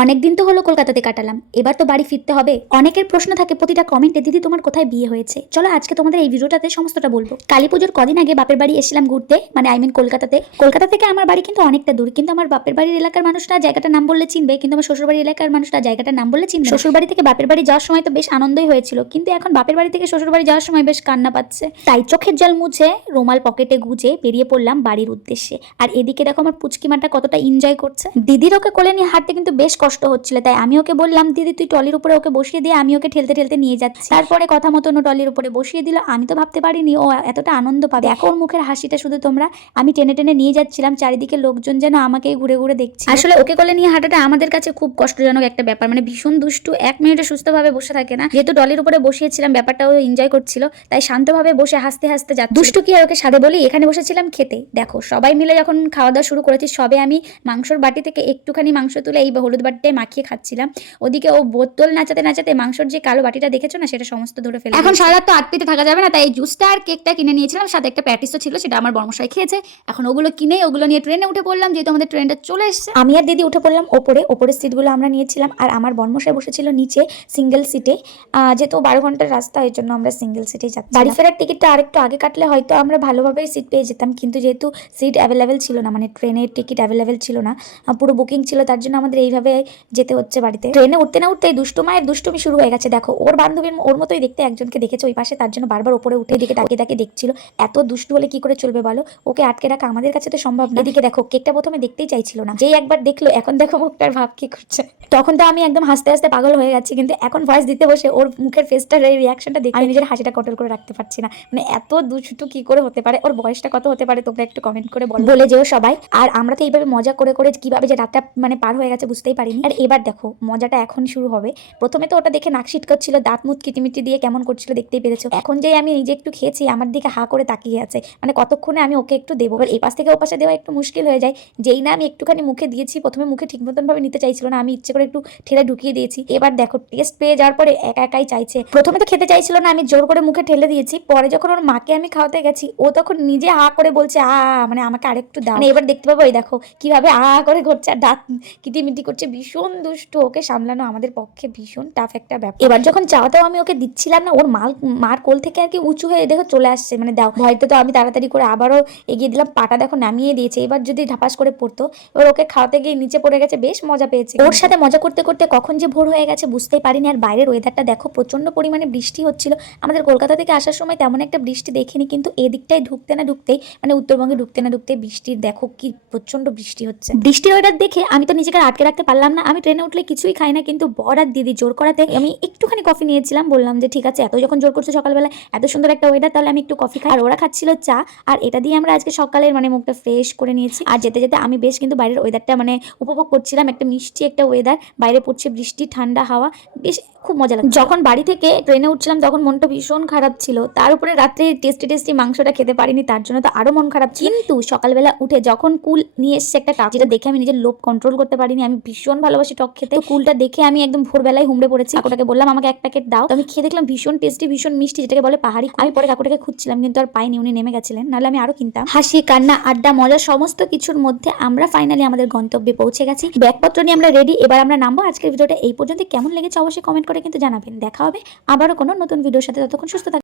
অনেকদিন তো হলো কলকাতাতে কাটালাম। এবার তো বাড়ি ফিরতে হবে। অনেকের প্রশ্ন থাকে, প্রতিটা কমেন্টে দিদি তোমার কোথায় বিয়ে হয়েছে? চলো, আজকে তোমাদের এই ভিডিওটাতে সমস্তটা বলব। কালী পুজোর কদিন আগে বাপের বাড়ি এসেছিলাম ঘুরতে মানে আই মিন কলকাতাতে। কলকাতা থেকে আমার বাড়ি কিন্তু অনেকটা দূর, কিন্তু আমার বাপের বাড়ির এলাকার মানুষরা জায়গাটার নাম বললে চিনবে, কিন্তু আমার শ্বশুর বাড়ির এলাকার মানুষরা জায়গাটার নাম বললে চিনবে শ্বশুর বাড়ি থেকে বাপের বাড়ি যাওয়ার সময় তো বেশ আনন্দই হয়েছিল, কিন্তু এখন বাপের বাড়ি থেকে শ্বশুর বাড়ি যাওয়ার সময় বেশ কান্না পাচ্ছে। তাই চোখের জল মুছে, রুমাল পকেটে গুজে বেরিয়ে পড়লাম বাড়ির উদ্দেশ্যে। আর এদিকে দেখো আমার পুচকিমাটা কতটা এনজয় করছে। দিদির ওকে কোলে নিয়ে হাঁটতে কিন্তু বেশ কষ্ট হচ্ছিল, তাই আমি ওকে বললাম, দিদি, তুই টলির উপরে ওকে বসিয়ে দিয়ে আমি ওকে ঠেলতে ঠেলতে নিয়ে যাচ্ছি। তারপরে কথা মতন ও টলির উপরে বসিয়ে দিল। আমি তো ভাবতে পারিনি ও এতটা আনন্দ পাবে। দেখো ওর মুখের হাসিটা শুধু তোমরা, আমি টেনে টেনে নিয়ে যাচ্ছিলাম, চারিদিকে লোকজন যেন আমাকেই ঘুরে ঘুরে দেখছি। আসলে ওকে কোলে নিয়ে হাঁটাটা আমাদের কাছে খুব কষ্টজনক একটা ব্যাপার। মানে ভীষণ দুষ্টু, এক মিনিটে সুস্থভাবে বসে থাকে না। যেহেতু ডলির উপরে বসিয়েছিলাম ব্যাপারটা ও এনজয় করছিল, তাই শান্তভাবে বসে হাসতে হাসতে যাচ্ছে দুষ্টু কি আর ওকে সাথে বলি? এখানে বসেছিলাম খেতে। দেখো, সবাই মিলে যখন খাওয়া দাওয়া শুরু করেছি, সবে আমি মাংসর বাটি থেকে একটুখানি মাংস তুলে এই হলুদ বাটিটায় মাখিয়ে খাচ্ছিলাম। ওদিকে ও বোতল নাচাতে নাচাতে মাংসর যে কালো বাটিটা দেখেছ না সেটা সমস্ত ধরে ফেলে এখন সারা তো আটপিতে থাকা যাবে না তাই এই জুসটা আর কেকটা কিনে নিয়েছিলাম সাথে একটা প্যাটিসও ছিল সেটা আমার বর্মশাই খেয়েছে। এখন ওগুলো কিনে ওগুলো নিয়ে ট্রেনে উঠে পড়লাম যেহেতু আমাদের ট্রেনটা চলে এসেছে। আমি আর দিদি উঠে পড়লাম ওপরে ওপরের সিটগুলো আমরা নিয়েছিলাম আর আমার বর্মশাই বসেছিল নিচে সিঙ্গেল সিটে যেহেতু বারো ঘণ্টার রাস্তা এর জন্য আমরা সিঙ্গেল সিটে যাচ্ছি বাড়ি ফেরার টিকিটটা আরেকটু আগে কাটলে হয়তো আমরা ভালোভাবেই সিট পেয়ে যেতাম কিন্তু যেহেতু সিট অ্যাভেলেবেল ছিল না মানে ট্রেনের টিকিট অ্যাভেলেবেল ছিল না পুরো বুকিং ছিল তার জন্য আমাদের এইভাবে যেতে হচ্ছে বাড়িতে। ট্রেনে উঠতে না উঠতে দুষ্টু মায়ের দুষ্টুমি শুরু হয়ে গেছে। দেখো, ওর বান্ধবীর ওর মতোই দেখতে একজনকে দেখেছে ওই পাশে, তার জন্য বারবার ওপরে উঠে দিকে তাকিয়ে তাকিয়ে দেখছিল। এত দুষ্টু হলে কি করে চলবে বলো? ওকে আটকে রাখা আমাদের কাছে তো সম্ভব না। এদিকে দেখো, কেকটা প্রথমে দেখতেই চাইছিল না। যেই একবার দেখল, এখন দেখো মুখটার ভাব কি করছে। তখন তো আমি একদম হাসতে হাসতে পাগল হয়ে গেছি, কিন্তু এখন ভয়েস দিতে বসে ওর মুখের ফেসটার এই রিয়াকশনটা দেখে আমি নিজের হাসিটা কন্ট্রোল করে রাখতে পারছি না। মানে এত দুষ্টু কি করে হতে পারে? ওর বয়সটা কত হতে পারে তোমরা একটু কমেন্ট করে বলো। বলে যেও সবাই। আর আমরা তো এইভাবে মজা করে করে কীভাবে যে রাতটা মানে পার হয়ে গেছে বুঝতেই পারিনি আর এবার দেখো, মজাটা এখন শুরু হবে। প্রথমে তো ওটা দেখে নাক করছিল দাঁত মুত কিটিমিটি দিয়ে কেমন করছিল দেখতেই পেরেছ। এখন যে আমি নিজে একটু খেয়েছি, আমার দিকে হা করে তাকিয়ে আছে। মানে কতক্ষণে আমি ওকে একটু দেবো? এবার এই পাশ থেকে ও পাশে দেওয়া একটু মুশকিল হয়ে যায়। যেই না আমি একটুখানি মুখে দিয়েছি, প্রথমে মুখে ঠিক মতন ভাবে নিতে চাইছিল না, আমি ইচ্ছে করে একটু ঠেলে ঢুকিয়ে দিয়েছি। এবার দেখো টেস্ট পেয়ে যাওয়ার পরে একা একাই চাইছে। প্রথমে তো খেতে চাইছিল না, আমি জোর করে মুখে ঠেলে দিয়েছি। পরে যখন ওর মাকে আমি খাওয়াতে গেছি, ও তখন নিজে হা করে বলছে, আ মানে আমাকে আরেকটু দাও। মানে এবার দেখতে পাবো, এই দেখো, কীভাবে আ করে ঘুরছে, আর দাঁত কিটিমিটি করছে ভীষণ দুষ্ট, ওকে সামলানো আমাদের পক্ষে ভীষণ টাফ একটা ব্যাপার। এবার যখন চাওয়াতেও আমি ওকে দিচ্ছিলাম না, ওর মাল, মার কোল থেকে আর কি উঁচু হয়ে দেখো চলে আসছে মানে দাও, ভয়তে তো আমি তাড়াতাড়ি করে আবারও এগিয়ে দিলাম, পাটা দেখো নামিয়ে দিয়েছে, এবার যদি ঢাপাস করে পড়তো, এবার ওকে খাওয়াতে গিয়ে নিচে পড়ে গেছে, বেশ মজা পেয়েছে। ওর সাথে মজা করতে করতে কখন যে ভোর হয়ে গেছে বুঝতেই পারিনি, আর বাইরের ওয়েদারটা দেখো প্রচণ্ড পরিমাণে বৃষ্টি হচ্ছিল। আমাদের কলকাতা থেকে আসার সময় তেমন একটা বৃষ্টি দেখিনি, কিন্তু এদিকটাই ঢুকতে না ঢুকতেই মানে উত্তরবঙ্গে ঢুকতে না ঢুকতে বৃষ্টির দেখো কি প্রচণ্ড বৃষ্টি হচ্ছে। বৃষ্টির ওয়েদার দেখে আমি তো নিজেকে আটকে রাখতে পারলাম না, আমি ট্রেনে উঠলে কিছুই খাই না, কিন্তু বর দিদি জোর করাতে আমি একটুখানি কফি নিয়েছিলাম, বললাম যে ঠিক আছে, এত যখন জোর করছে সকালবেলা এত সুন্দর একটা ওয়েদার তাহলে আমি একটু কফি খাই। আর ওরা খাচ্ছিল চা, আর এটা দিয়ে আমরা আজকে সকালের মানে মুখটা ফ্রেশ করে নিয়েছি। আর যেতে যেতে আমি বেশ কিন্তু বাইরের ওয়েদারটা মানে উপভোগ করছিলাম, একটা মিষ্টি একটা ওয়েদার বাইরে পড়ছে বৃষ্টি, ঠান্ডা, হাওয়া, বেশ খুব মজা লাগছে যখন বাড়ি থেকে ট্রেনে উঠছিলাম, তখন মনটা ভীষণ খারাপ ছিল। তার উপরে রাত্রে টেস্টি টেস্টি মাংসটা খেতে পারিনি, তার জন্য তো আরও মন খারাপ কিন্তু সকালবেলা উঠে যখন কুল নিয়ে এসছে একটা কাপ যেটা দেখে আমি নিজের লোভ কন্ট্রোল করতে পারিনি, আমি ভীষণ ভালোবাসি টক খেতে। কুলটা দেখে আমি একদম ভোরবেলায় হুমড়ে পড়েছি কাকুটাকে বললাম আমাকে এক প্যাকেট দাও। আমি খেয়ে দেখলাম ভীষণ টেস্টি ভীষণ মিষ্টি যেটাকে বলে পাহাড়ি আমি পরে কাকুটাকে খুঁজছিলাম কিন্তু আর পাইনি উনি নেমে গেছিলেন। নাহলে আমি আরও কিনতাম। হাসি কান্না আড্ডা মজা সমস্ত কিছুর মধ্যে আমরা ফাইনালি আমাদের গন্তব্যে পৌঁছে গেছি। ব্যাগপত্র নিয়ে আমরা রেডি এবার আমরা নামবো। আজকের ভিডিওটা এই পর্যন্ত। কেমন লেগেছে অবশ্যই কমেন্ট করে কিন্তু জানাবেন। দেখা হবে আবারও কোনো নতুন ভিডিওর সাথে। ততক্ষণ সুস্থ থাকবেন